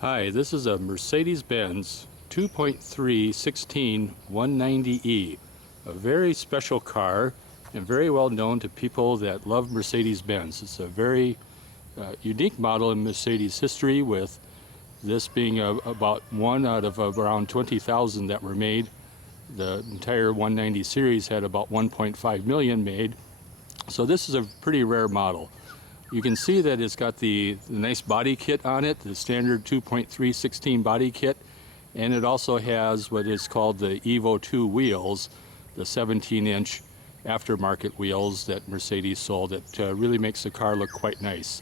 Hi, this is a Mercedes-Benz 2.3 16 190E, a very special car and very well known to people that love Mercedes-Benz. It's a very unique model in Mercedes history, with this being about one out of around 20,000 that were made. The entire 190 series had about 1.5 million made, so this is a pretty rare model. You can see that it's got the nice body kit on it, the standard 2.3 16 body kit, and it also has what is called the Evo 2 wheels, the 17-inch aftermarket wheels that Mercedes sold. It really makes the car look quite nice.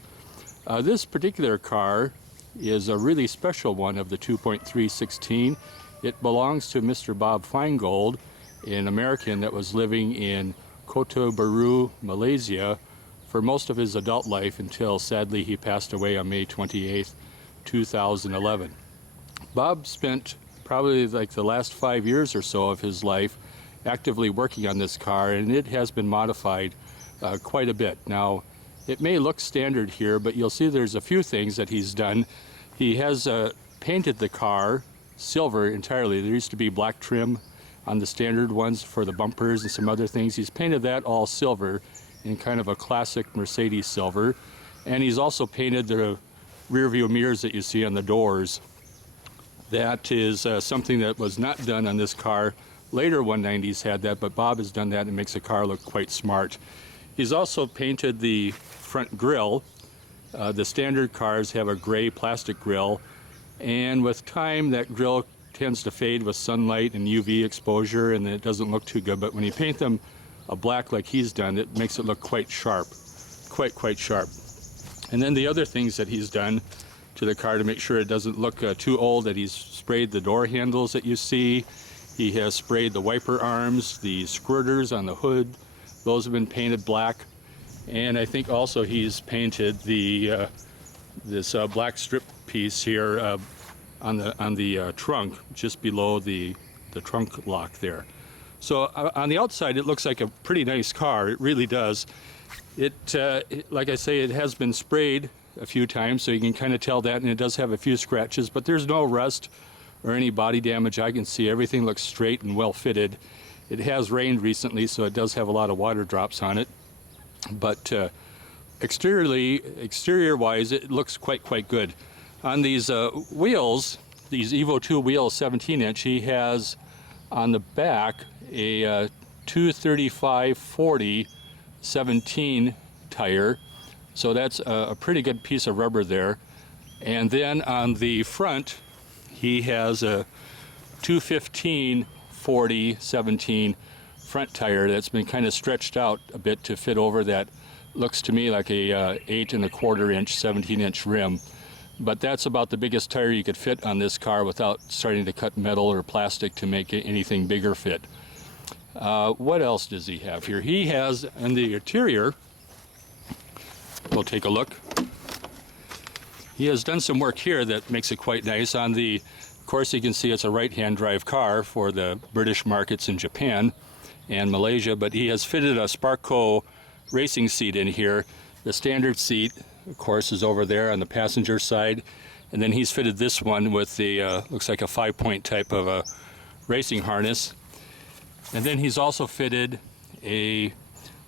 This particular car is a really special one of the 2.3 16. It belongs to Mr. Bob Feingold, an American that was living in Kota Baru, Malaysia, for most of his adult life until sadly he passed away on May 28, 2011. Bob spent probably like the last 5 years or so of his life actively working on this car, and it has been modified quite a bit. Now, it may look standard here, but you'll see there's a few things that he's done. He has painted the car silver entirely. There used to be black trim on the standard ones for the bumpers and some other things. He's painted that all silver in kind of a classic Mercedes silver, and he's also painted the rear view mirrors that you see on the doors. That is something that was not done on this car. Later 190s had that, but Bob has done that and makes the car look quite smart. He's also painted the front grille. The standard cars have a gray plastic grille, and with time that grille tends to fade with sunlight and UV exposure, and it doesn't look too good. But when you paint them a black like he's done, it makes it look quite sharp, quite sharp. And then the other things that he's done to the car to make sure it doesn't look too old, that he's sprayed the door handles that you see. He has sprayed the wiper arms, the squirters on the hood. Those have been painted black. And I think also he's painted the this black strip piece here on the trunk, just below the trunk lock there. So on the outside, it looks like a pretty nice car. It really does. Like I say, it has been sprayed a few times, so you can kind of tell that, and it does have a few scratches, but there's no rust or any body damage. I can see everything looks straight and well fitted. It has rained recently, so it does have a lot of water drops on it. But exterior-wise, it looks quite good. On these wheels, these Evo 2 wheels, 17-inch, he has on the back a 235/40 17 tire, so that's a pretty good piece of rubber there. And then on the front, he has a 215/40 17 front tire that's been kind of stretched out a bit to fit over that. Looks to me like a 8 1/4 inch 17-inch rim. But that's about the biggest tire you could fit on this car without starting to cut metal or plastic to make anything bigger fit. What else does he have here? He has, in the interior, we'll take a look. He has done some work here that makes it quite nice. Of course, you can see it's a right-hand drive car for the British markets in Japan and Malaysia, but he has fitted a Sparco racing seat in here. The standard seat, of course, is over there on the passenger side, and then he's fitted this one with the looks like a 5-point type of a racing harness. And then he's also fitted a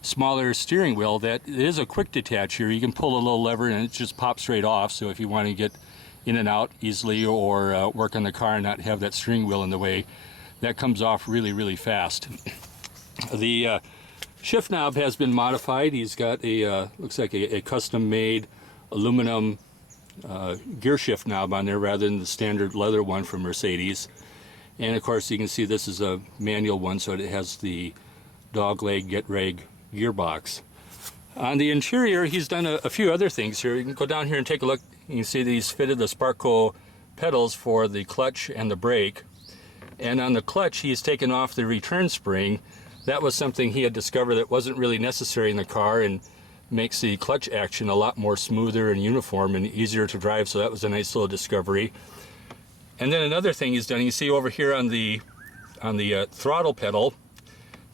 smaller steering wheel that is a quick detach here. You can pull a little lever and it just pops right off, so if you want to get in and out easily or work on the car and not have that steering wheel in the way, that comes off really fast. The shift knob has been modified. He's got a looks like a custom-made aluminum gear shift knob on there rather than the standard leather one from Mercedes. And of course, you can see this is a manual one, so it has the dogleg get reg gearbox. On the interior, he's done a few other things here. You can go down here and take a look. You can see that he's fitted the Sparco pedals for the clutch and the brake. And on the clutch, he's taken off the return spring. That was something he had discovered that wasn't really necessary in the car and makes the clutch action a lot more smoother and uniform and easier to drive, so that was a nice little discovery. And then another thing he's done, you see over here on the throttle pedal,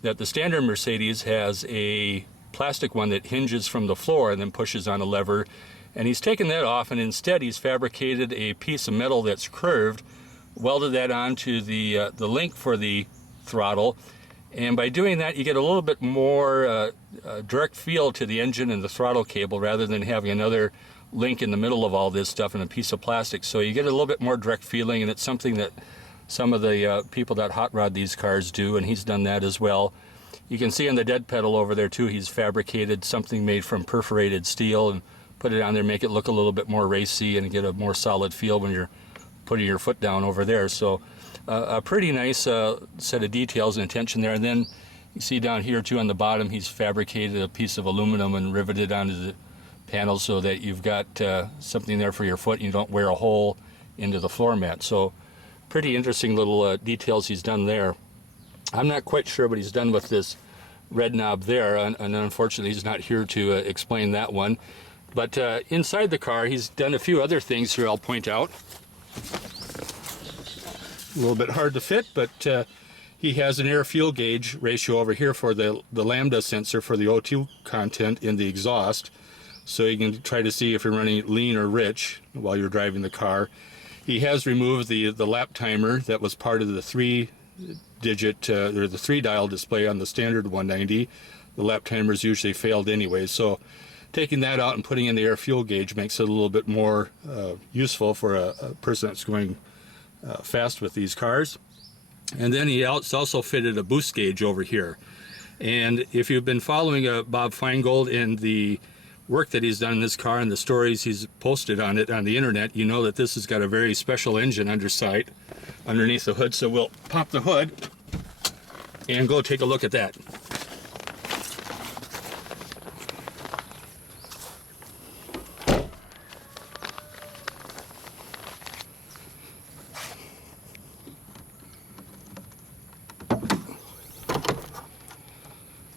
that the standard Mercedes has a plastic one that hinges from the floor and then pushes on a lever, And he's taken that off, and instead he's fabricated a piece of metal that's curved, welded that onto the link for the throttle, and by doing that you get a little bit more direct feel to the engine and the throttle cable rather than having another link in the middle of all this stuff and a piece of plastic. So you get a little bit more direct feeling, and it's something that some of the people that hot rod these cars do, and he's done that as well. You can see on the dead pedal over there too, he's fabricated something made from perforated steel and put it on there, make it look a little bit more racy and get a more solid feel when you're putting your foot down over there. So a pretty nice set of details and attention there. And then you see down here too on the bottom, he's fabricated a piece of aluminum and riveted onto the panel so that you've got something there for your foot and you don't wear a hole into the floor mat. So pretty interesting little details he's done there. I'm not quite sure what he's done with this red knob there, and unfortunately he's not here to explain that one. But inside the car, he's done a few other things here I'll point out. A little bit hard to fit, but he has an air-fuel gauge ratio over here for the lambda sensor for the O2 content in the exhaust. So you can try to see if you're running lean or rich while you're driving the car. He has removed the lap timer that was part of the 3-digit or the 3-dial display on the standard 190. The lap timers usually failed anyway, so taking that out and putting in the air fuel gauge makes it a little bit more useful for a person that's going fast with these cars. And then he also fitted a boost gauge over here. And if you've been following Bob Feingold and the work that he's done in this car and the stories he's posted on it on the internet, you know that this has got a very special engine underneath the hood. So we'll pop the hood and go take a look at that.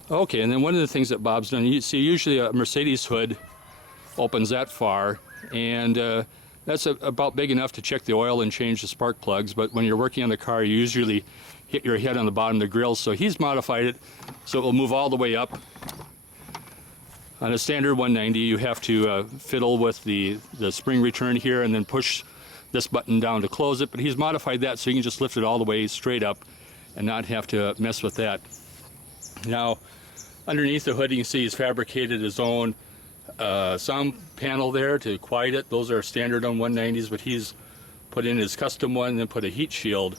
Okay, and then one of the things that Bob's done, you see usually a Mercedes hood opens that far, and that's about big enough to check the oil and change the spark plugs, but when you're working on the car, you usually hit your head on the bottom of the grill, so he's modified it so it will move all the way up. On a standard 190, you have to fiddle with the spring return here and then push this button down to close it, but he's modified that so you can just lift it all the way straight up and not have to mess with that. Now, underneath the hood, you can see he's fabricated his own sound panel there to quiet it. Those are standard on 190s, but he's put in his custom one and then put a heat shield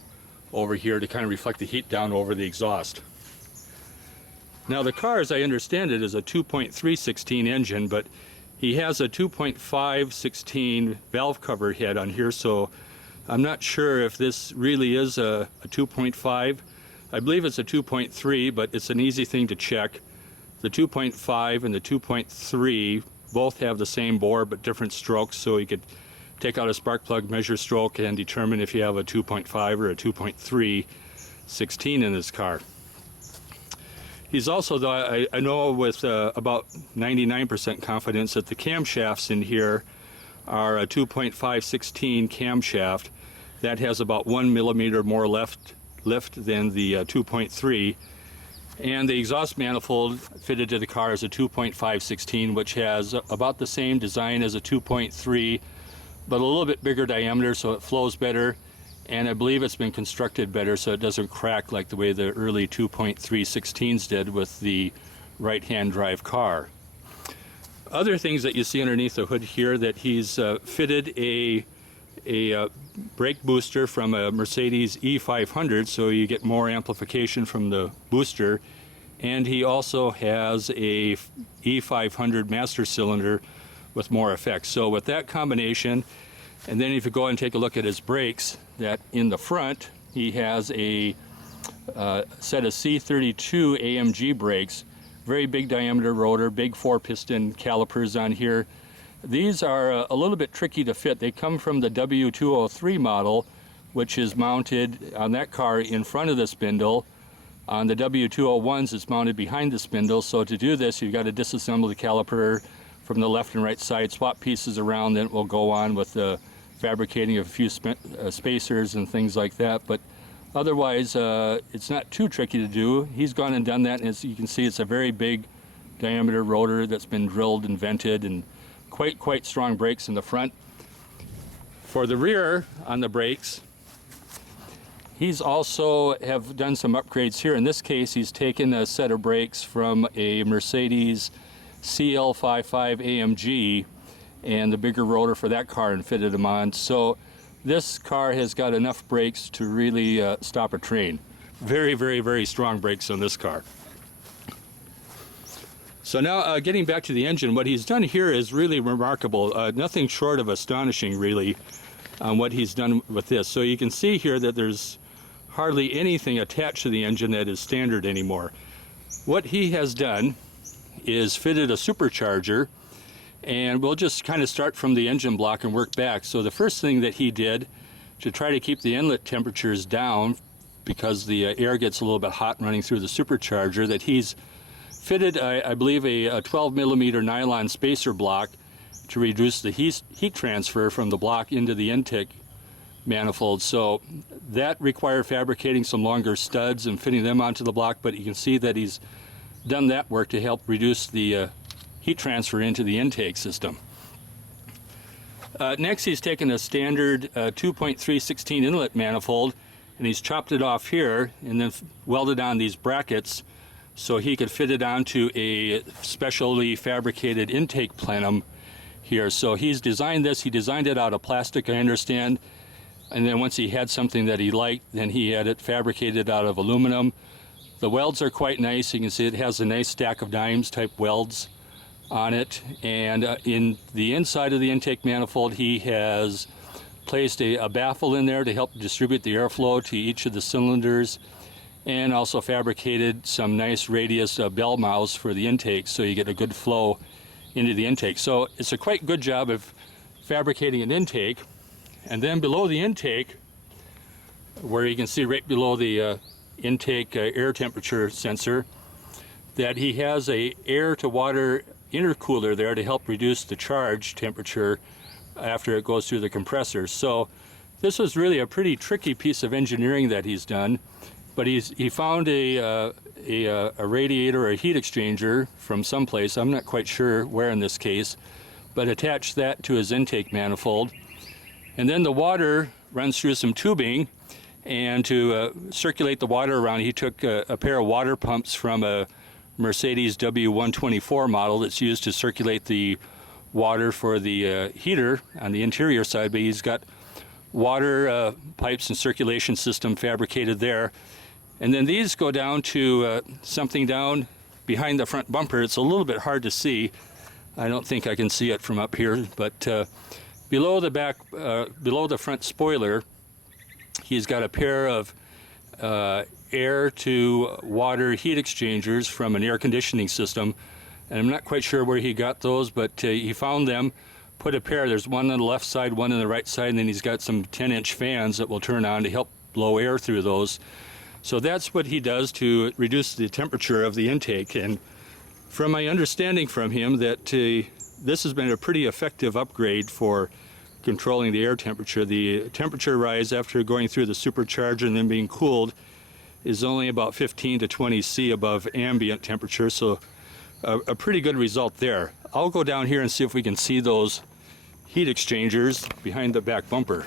over here to kind of reflect the heat down over the exhaust. Now, the car, as I understand it, is a 2.316 engine, but he has a 2.516 valve cover head on here, so I'm not sure if this really is a 2.5. I believe it's a 2.3, but it's an easy thing to check. The 2.5 and the 2.3 both have the same bore but different strokes, so you could take out a spark plug, measure stroke, and determine if you have a 2.5 or a 2.316 in this car. He's also, though, I know with about 99% confidence that the camshafts in here are a 2.516 camshaft. That has about 1 millimeter more lift than the 2.3. And the exhaust manifold fitted to the car is a 2.516, which has about the same design as a 2.3, but a little bit bigger diameter so it flows better. And I believe it's been constructed better so it doesn't crack like the way the early 2.316s did with the right-hand drive car. Other things that you see underneath the hood here, that he's fitted a brake booster from a Mercedes E500, so you get more amplification from the booster, and he also has a E500 master cylinder with more effects. So with that combination, and then if you go and take a look at his brakes, that in the front he has a set of C32 AMG brakes, very big diameter rotor, big 4-piston calipers on here. These are a little bit tricky to fit. They come from the W203 model, which is mounted on that car in front of the spindle. On the W201s, it's mounted behind the spindle. So to do this, you've got to disassemble the caliper from the left and right side, swap pieces around, then we'll go on with the fabricating of a few spacers and things like that. But otherwise, it's not too tricky to do. He's gone and done that, and as you can see, it's a very big diameter rotor that's been drilled and vented and quite strong brakes in the front. For the rear on the brakes, he's also have done some upgrades here. In this case, he's taken a set of brakes from a Mercedes CL55 AMG and the bigger rotor for that car and fitted them on. So this car has got enough brakes to really stop a train. Very strong brakes on this car. So now getting back to the engine, what he's done here is really remarkable. Nothing short of astonishing, really, on what he's done with this. So you can see here that there's hardly anything attached to the engine that is standard anymore. What he has done is fitted a supercharger, and we'll just kind of start from the engine block and work back. So the first thing that he did to try to keep the inlet temperatures down, because the air gets a little bit hot running through the supercharger, that he's fitted, I believe, a 12 millimeter nylon spacer block to reduce the heat transfer from the block into the intake manifold. So that required fabricating some longer studs and fitting them onto the block, but you can see that he's done that work to help reduce the heat transfer into the intake system. Next, he's taken a standard 2.316 inlet manifold, and he's chopped it off here and then welded on these brackets so he could fit it onto a specially fabricated intake plenum here. So he's designed this. He designed it out of plastic, I understand, and then once he had something that he liked, then he had it fabricated out of aluminum. The welds are quite nice. You can see it has a nice stack of dimes type welds on it, and in the inside of the intake manifold he has placed a baffle in there to help distribute the airflow to each of the cylinders, and also fabricated some nice radius bell mouths for the intake so you get a good flow into the intake. So it's a quite good job of fabricating an intake. And then below the intake, where you can see right below the intake air temperature sensor, that he has a air to water intercooler there to help reduce the charge temperature after it goes through the compressor. So this was really a pretty tricky piece of engineering that he's done. But he found a radiator or a heat exchanger from someplace, I'm not quite sure where in this case, but attached that to his intake manifold. And then the water runs through some tubing, and to circulate the water around, he took a pair of water pumps from a Mercedes W124 model that's used to circulate the water for the heater on the interior side, but he's got water pipes and circulation system fabricated there. And then these go down to something down behind the front bumper. It's a little bit hard to see. I don't think I can see it from up here, but below the front spoiler, he's got a pair of air to water heat exchangers from an air conditioning system. And I'm not quite sure where he got those, but he found them, put a pair. There's one on the left side, one on the right side, and then he's got some 10-inch fans that will turn on to help blow air through those. So that's what he does to reduce the temperature of the intake. And from my understanding from him, that this has been a pretty effective upgrade for controlling the air temperature. The temperature rise after going through the supercharger and then being cooled is only about 15 to 20 C above ambient temperature, so a pretty good result there. I'll go down here and see if we can see those heat exchangers behind the back bumper.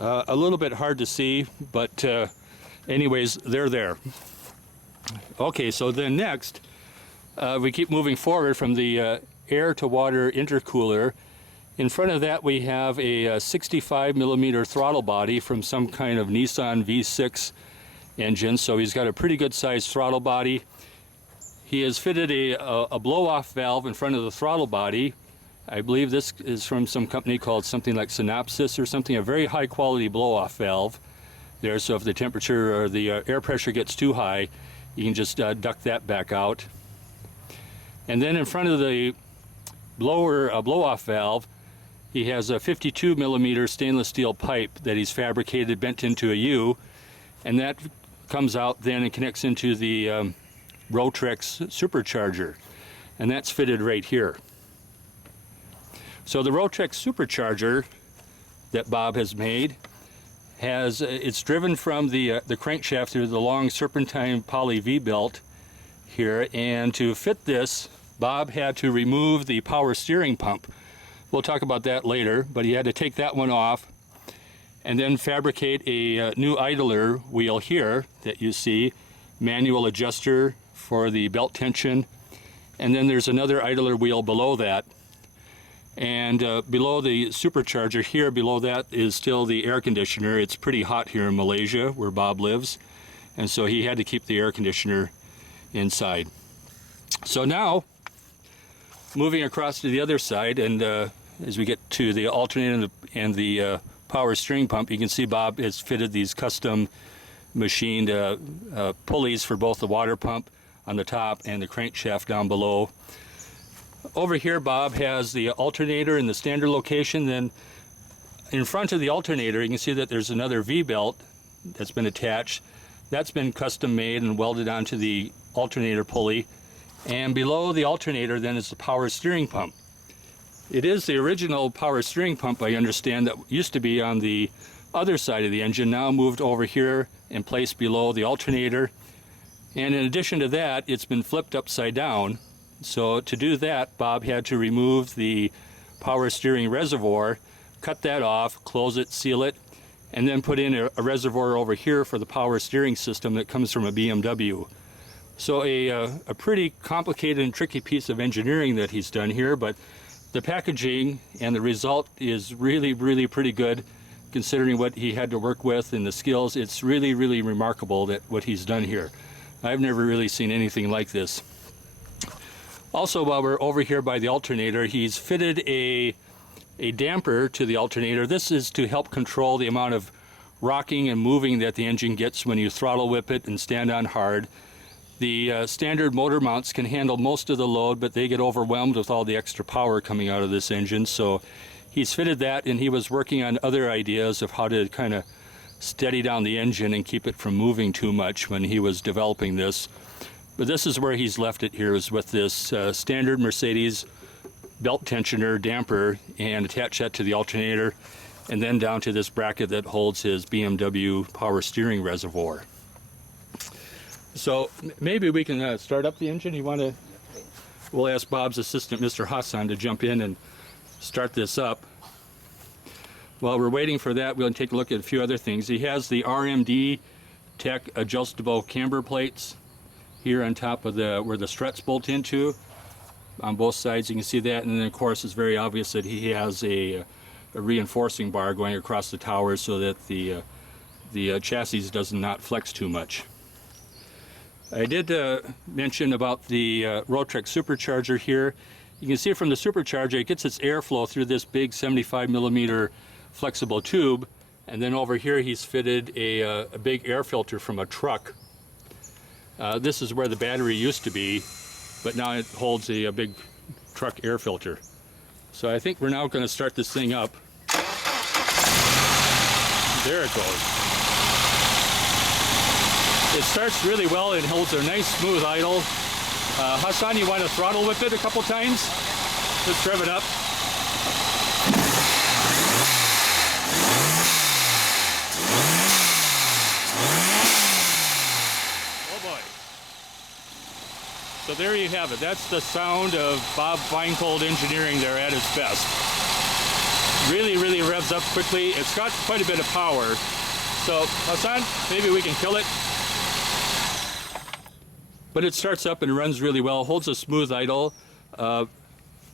A little bit hard to see, but anyways, they're there. Okay, so then next, we keep moving forward from the air to water intercooler. In front of that we have a 65 millimeter throttle body from some kind of Nissan V6 engine, so he's got a pretty good sized throttle body. He has fitted a blow-off valve in front of the throttle body. I believe this is from some company called something like Synopsys or something, a very high quality blow-off valve there, so if the temperature or the air pressure gets too high, you can just duck that back out. And then in front of the blow-off valve, he has a 52 millimeter stainless steel pipe that he's fabricated, bent into a U, and that comes out then and connects into the Rotrex Supercharger, and that's fitted right here. So the Rotrex Supercharger that Bob has made it's driven from the crankshaft through the long serpentine poly V-belt here, and to fit this, Bob had to remove the power steering pump. We'll talk about that later, but he had to take that one off and then fabricate a new idler wheel here that you see, manual adjuster for the belt tension, and then there's another idler wheel below that. And below the supercharger here, below that is still the air conditioner. It's pretty hot here in Malaysia where Bob lives, and so he had to keep the air conditioner inside. So now, moving across to the other side, and as we get to the alternator and the power steering pump, you can see Bob has fitted these custom machined pulleys for both the water pump on the top and the crankshaft down below. Over here, Bob has the alternator in the standard location. Then in front of the alternator, you can see that there's another V-belt that's been attached. That's been custom made and welded onto the alternator pulley. And below the alternator then is the power steering pump. It is the original power steering pump, I understand, that used to be on the other side of the engine, now moved over here and placed below the alternator. And in addition to that, it's been flipped upside down. So to do that, Bob had to remove the power steering reservoir, cut that off, close it, seal it, and then put in a reservoir over here for the power steering system that comes from a BMW. So a pretty complicated and tricky piece of engineering that he's done here, but the packaging and the result is really, really pretty good considering what he had to work with and the skills. It's really, really remarkable that what he's done here. I've never really seen anything like this. Also, while we're over here by the alternator, he's fitted a damper to the alternator. This is to help control the amount of rocking and moving that the engine gets when you throttle whip it and stand on hard. The standard motor mounts can handle most of the load, but they get overwhelmed with all the extra power coming out of this engine. So he's fitted that, and he was working on other ideas of how to kind of steady down the engine and keep it from moving too much when he was developing this. But this is where he's left it here, is with this standard Mercedes belt tensioner damper, and attach that to the alternator, and then down to this bracket that holds his BMW power steering reservoir. So maybe we can start up the engine. We'll ask Bob's assistant, Mr. Hassan, to jump in and start this up. While we're waiting for that, we'll take a look at a few other things. He has the RMD Tech adjustable camber plates here on top of where the struts bolt into on both sides. You can see that, and then of course it's very obvious that he has a reinforcing bar going across the towers so that the chassis does not flex too much. I did mention about the Rotrek Supercharger here. You can see from the Supercharger it gets its airflow through this big 75 millimeter flexible tube, and then over here he's fitted a big air filter from a truck. This is where the battery used to be, but now it holds a big truck air filter. So I think we're now going to start this thing up. There it goes. It starts really well and holds a nice smooth idle. Hassan, you want to throttle whip it a couple times? Let's rev it up. So there you have it. That's the sound of Bob Feingold engineering there at its best. Really, really revs up quickly. It's got quite a bit of power. So, Hassan, maybe we can kill it. But it starts up and runs really well, holds a smooth idle.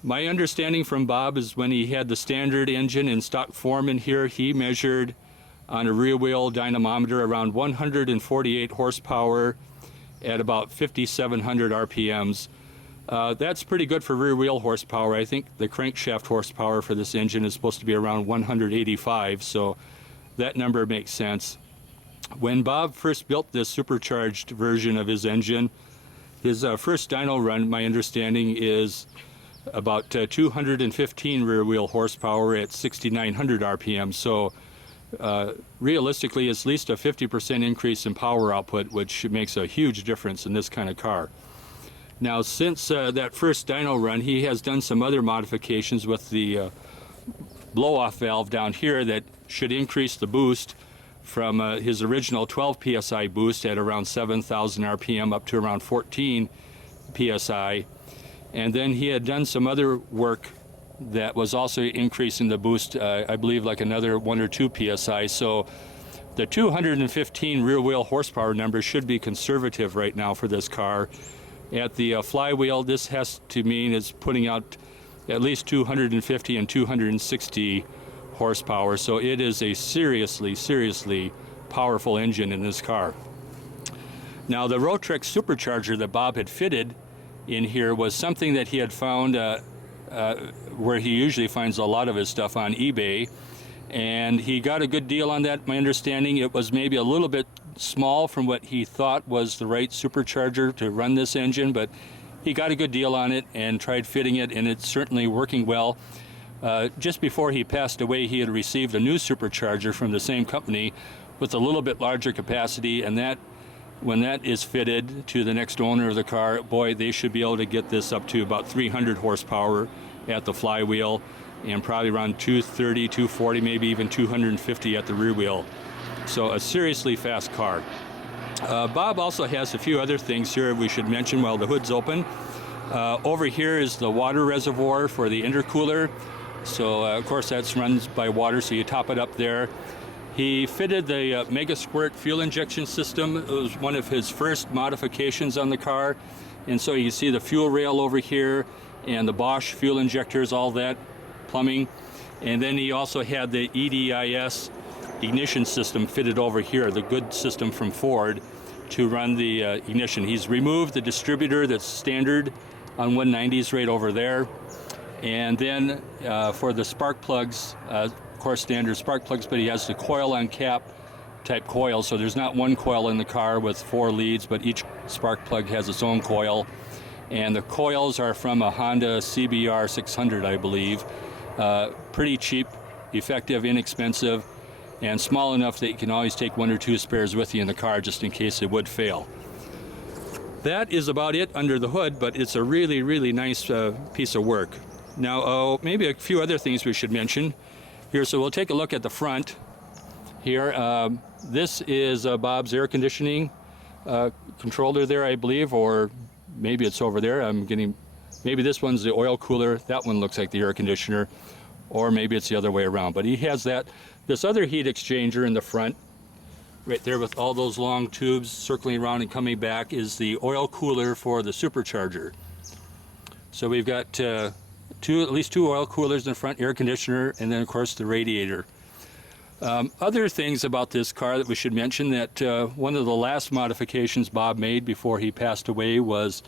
My understanding from Bob is when he had the standard engine in stock form in here, he measured on a rear wheel dynamometer around 148 horsepower at about 5,700 RPMs. That's pretty good for rear wheel horsepower. I think the crankshaft horsepower for this engine is supposed to be around 185, so that number makes sense. When Bob first built this supercharged version of his engine, his first dyno run, my understanding, is about 215 rear wheel horsepower at 6,900 RPM. So realistically, it's at least a 50% increase in power output, which makes a huge difference in this kind of car. Now, since that first dyno run, he has done some other modifications with the blow-off valve down here that should increase the boost from his original 12 psi boost at around 7,000 RPM up to around 14 psi. And then he had done some other work that was also increasing the boost, I believe like another 1 or 2 psi. So the 215 rear wheel horsepower number should be conservative right now for this car. At the flywheel, this has to mean it's putting out at least 250 and 260 horsepower. So it is a seriously powerful engine in this car. Now the Rotrex Supercharger that Bob had fitted in here was something that he had found where he usually finds a lot of his stuff, on eBay, and he got a good deal on that. My understanding, it was maybe a little bit small from what he thought was the right supercharger to run this engine, but he got a good deal on it and tried fitting it, and it's certainly working well. Just before he passed away, he had received a new supercharger from the same company with a little bit larger capacity, and that, when that is fitted to the next owner of the car, boy, they should be able to get this up to about 300 horsepower at the flywheel and probably around 230, 240, maybe even 250 at the rear wheel. So a seriously fast car. Bob also has a few other things here we should mention while the hood's open. Over here is the water reservoir for the intercooler. So of course that's runs by water, so you top it up there. He fitted the Mega Squirt fuel injection system. It was one of his first modifications on the car. And so you see the fuel rail over here and the Bosch fuel injectors, all that plumbing. And then he also had the EDIS ignition system fitted over here, the good system from Ford, to run the ignition. He's removed the distributor that's standard on 190s right over there. And then for the spark plugs, of course standard spark plugs, but he has the coil on cap type coil, so there's not one coil in the car with 4 leads, but each spark plug has its own coil. And the coils are from a Honda CBR 600, I believe. Pretty cheap, effective, inexpensive, and small enough that you can always take 1 or 2 spares with you in the car just in case it would fail. That is about it under the hood, but it's a really nice piece of work. Now, maybe a few other things we should mention here. So we'll take a look at the front here. This is Bob's air conditioning controller there, I believe, or maybe it's over there. Maybe this one's the oil cooler. That one looks like the air conditioner, or maybe it's the other way around. But he has that. This other heat exchanger in the front, right there with all those long tubes circling around and coming back, is the oil cooler for the Supercharger. So we've got at least 2 oil coolers in the front, air conditioner, and then of course the radiator. Other things about this car that we should mention, that one of the last modifications Bob made before he passed away was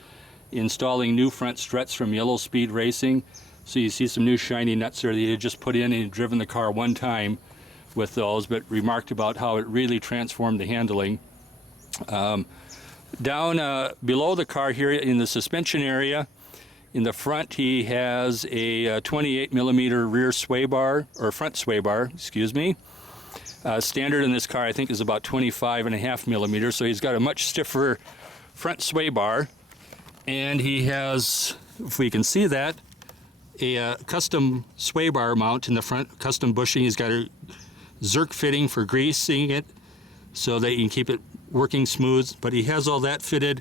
installing new front struts from Yellow Speed Racing. So you see some new shiny nuts there that he had just put in, and he'd driven the car one time with those, but remarked about how it really transformed the handling. Down below the car here in the suspension area, in the front, he has a 28 millimeter rear sway bar, or front sway bar, excuse me. Standard in this car, I think, is about 25.5 millimeters, so he's got a much stiffer front sway bar. And he has, if we can see that, a custom sway bar mount in the front, custom bushing. He's got a Zerk fitting for greasing it so that you can keep it working smooth, but he has all that fitted,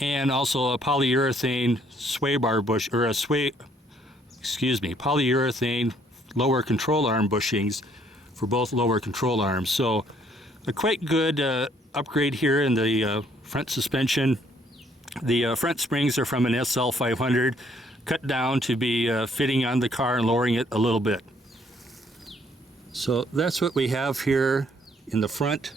and also a polyurethane sway bar bush, or a polyurethane lower control arm bushings for both lower control arms. So a quite good upgrade here in the front suspension. The front springs are from an SL 500, cut down to be fitting on the car and lowering it a little bit. So that's what we have here in the front.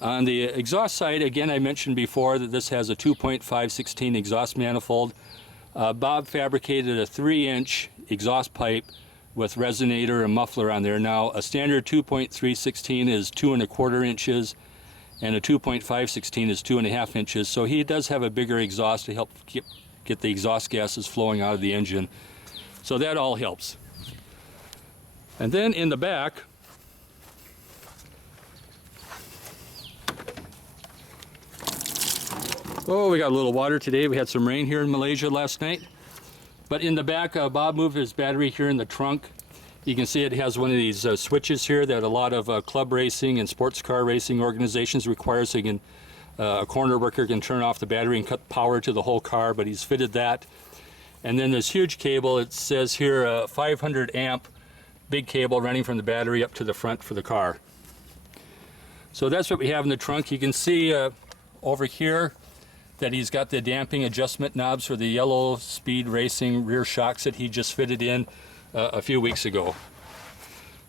On the exhaust side, again, I mentioned before that this has a 2.516 exhaust manifold. Bob fabricated a 3-inch exhaust pipe with resonator and muffler on there. Now, a standard 2.316 is 2.25 inches, and a 2.516 is 2.5 inches. So he does have a bigger exhaust to help get the exhaust gases flowing out of the engine. So that all helps. And then in the back, oh, we got a little water today. We had some rain here in Malaysia last night. But in the back, Bob moved his battery here in the trunk. You can see it has one of these switches here that a lot of club racing and sports car racing organizations require, so you can, a corner worker can turn off the battery and cut power to the whole car, but he's fitted that. And then this huge cable, it says here 500 amp big cable running from the battery up to the front for the car. So that's what we have in the trunk. You can see over here that he's got the damping adjustment knobs for the yellow speed racing rear shocks that he just fitted in a few weeks ago.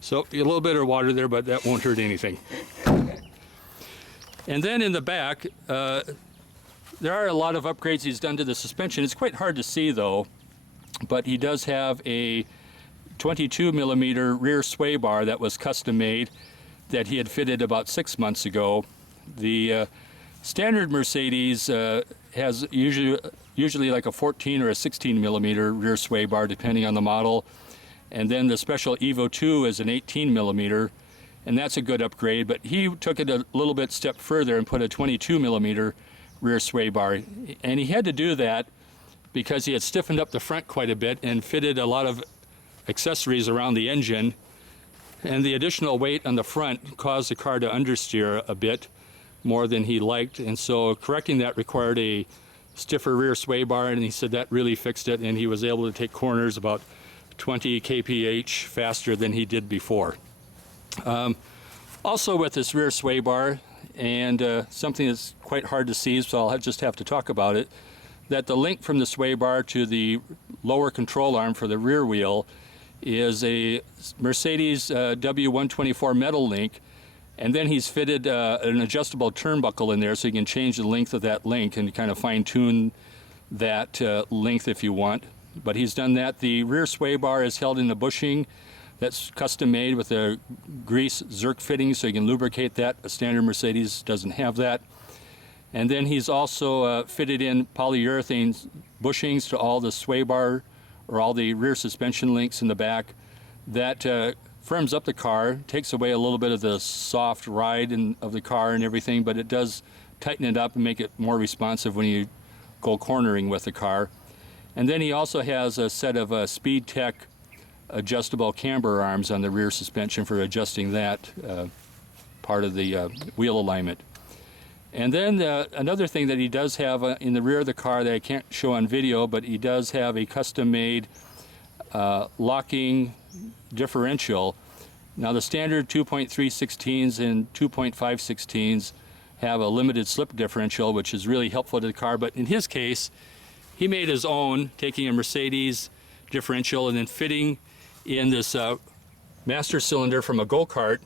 So a little bit of water there, but that won't hurt anything. And then in the back, there are a lot of upgrades he's done to the suspension. It's quite hard to see though, but he does have a 22 millimeter rear sway bar that was custom made that he had fitted about 6 months ago. The standard Mercedes has usually like a 14 or a 16 millimeter rear sway bar depending on the model. And then the special Evo 2 is an 18 millimeter, and that's a good upgrade, but he took it a little bit step further and put a 22 millimeter rear sway bar. And he had to do that because he had stiffened up the front quite a bit and fitted a lot of accessories around the engine, and the additional weight on the front caused the car to understeer a bit more than he liked, and so correcting that required a stiffer rear sway bar, and he said that really fixed it, and he was able to take corners about 20 kph faster than he did before. Also with this rear sway bar, and something that's quite hard to see, so I'll just have to talk about it, that the link from the sway bar to the lower control arm for the rear wheel is a Mercedes W124 metal link, and then he's fitted an adjustable turnbuckle in there so you can change the length of that link and kind of fine-tune that length if you want. But he's done that. The rear sway bar is held in a bushing that's custom made with a grease Zerk fitting so you can lubricate that. A standard Mercedes doesn't have that. And then he's also fitted in polyurethane bushings to all the sway bar or all the rear suspension links in the back. That firms up the car, takes away a little bit of the soft ride of the car and everything, but it does tighten it up and make it more responsive when you go cornering with the car. And then he also has a set of Speed Tech adjustable camber arms on the rear suspension for adjusting that part of the wheel alignment. And then another thing that he does have in the rear of the car that I can't show on video, but he does have a custom-made locking differential. Now the standard 2.316s and 2.516s have a limited slip differential, which is really helpful to the car, but in his case, he made his own, taking a Mercedes differential and then fitting in this master cylinder from a go-kart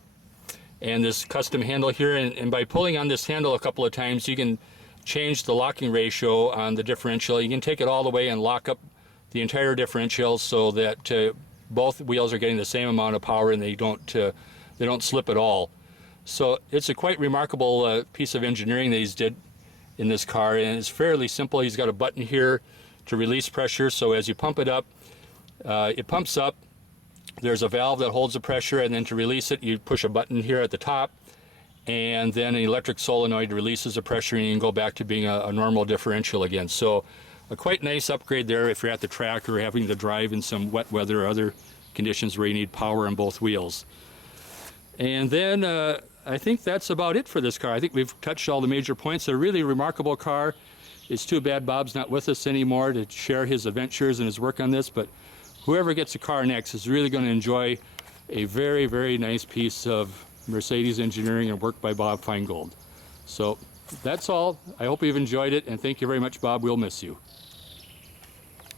and this custom handle here, and by pulling on this handle a couple of times you can change the locking ratio on the differential. You can take it all the way and lock up the entire differential so that both wheels are getting the same amount of power and they don't slip at all. So it's a quite remarkable piece of engineering that he's did in this car, and it's fairly simple. He's got a button here to release pressure, so as you pump it up, it pumps up. There's a valve that holds the pressure, and then to release it you push a button here at the top, and then an electric solenoid releases the pressure and you can go back to being a normal differential again. So a quite nice upgrade there if you're at the track or having to drive in some wet weather or other conditions where you need power on both wheels. And then I think that's about it for this car. I think we've touched all the major points. A really remarkable car. It's too bad Bob's not with us anymore to share his adventures and his work on this, but whoever gets a car next is really going to enjoy a very, very nice piece of Mercedes engineering and work by Bob Feingold. So that's all. I hope you've enjoyed it, and thank you very much, Bob. We'll miss you.